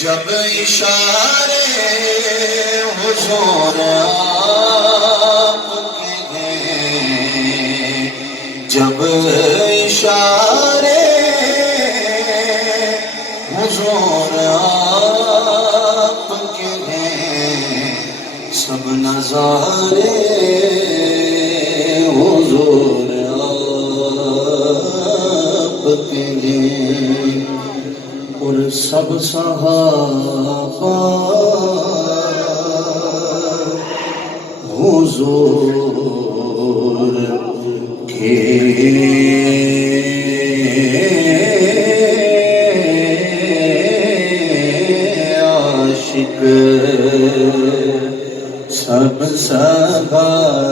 جب اشارے حضور آپ کے ہیں، جب اشارے حضور آپ کے ہیں، سب نظارے حضور آپ کے ہیں، اور سب صحابہ حضور کے عاشق، سب صحابہ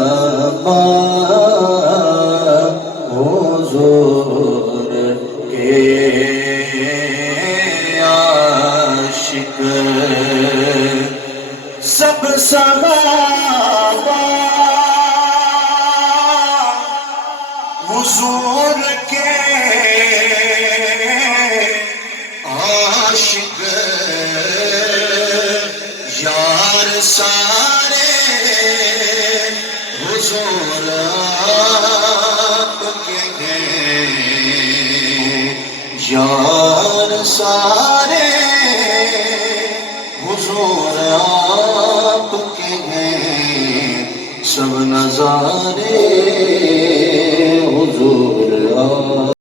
حضور کے عاشق، سب صحابہ حضور کے عاشق، یار سارے حضور آپ کے ہیں، یار سارے حضور آپ کے ہیں، سب نظارے حضور آپ